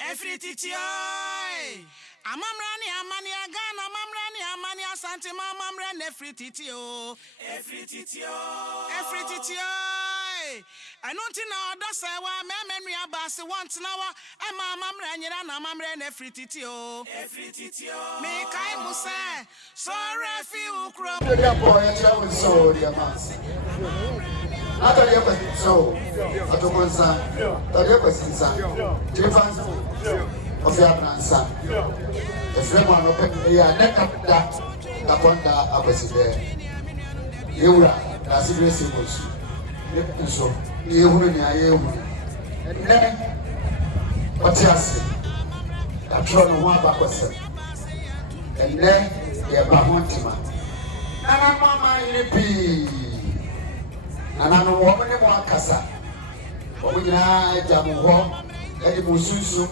Every titi Amamrani amani agana mamrani amani asante mamamrani every titi every titi I don't know that's why memory abasi once now and mamamrani and mamrani every titi me kai musa sorry feel cry so dear man not a year so at the one son the year son difference of your answer. The frame one open here, neck up that upon the opposite. You are as if you see what's so you wouldn't and then what you say? I try to one back and then you're back one team. And I'm my pee. And I'm a woman in one casa. But we are Jamu, Eddie Mususu.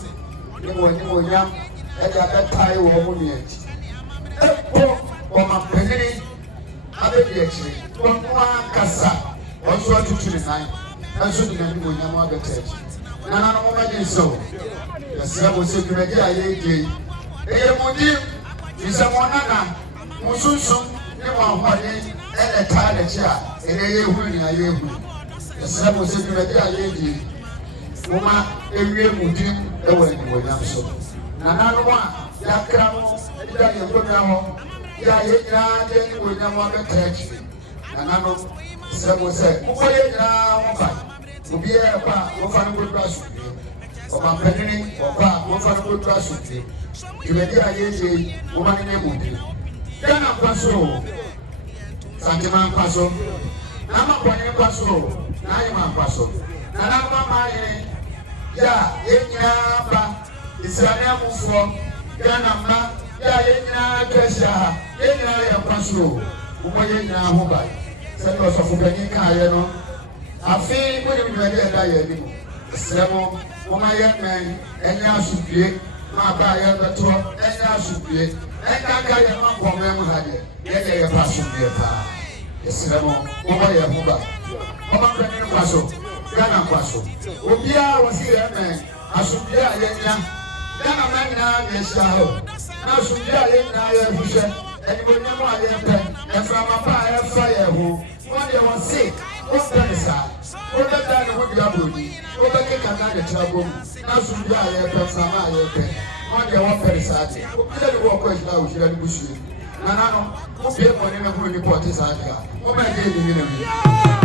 Ni yam e da betai wo mu ni achi epo o ma penini abedi achi wo kwa kasa wo so atuturi nan enso di na ni yam abeta achi na na no ma di so yesa mo se kuraje aye ge eye mo di isa mo nana musunsu ni mo ahode e le ta le chi a eye hu ni aye hu yesa mo se kuraje aye ge Uma ewie mudim ewo ni wonyam so na nanwa ya kramo ida ye gomia ho ya ye nya de ni wonyam abetrechi na nano sebo se ko ye nya ho ba obi e pa wo fa no godra su o ma penini o pa wo fa no godra su jibedi aye je wo ma ni mudim kana kwaso santima kwaso na ma kwani kwaso na ayi ma kwaso na nanwa ma ye ya yenya ba Israel mufo Ghana ma ya yenya kesha yenya ya kwaso umo yenya ho ba se no so fugani ka ye no afi mo ni mi de da ye ni Israel mo ma ye men enya asubie ma ba ye beto enya asubie enya ka ye ma ko me mu ha de ye ye pa asubie pa Israel mo ye ho ba mo ma ka ni kwaso Ghana kwaso obia wasi eme asubia yenya Ghana manyina yesha ho na asubia yenya ye hushe eni bonyamo ayempe eframa pa efa ye ho wode wasi o penisa o beta ne ho bia bodi o beke kana de trabo na asubia ayempe sama ayempe wode wo penisa ati o bia de wo ko ehira o hira ni busu na nano o bia bone na ho ni poti sa ati o ma de ni ni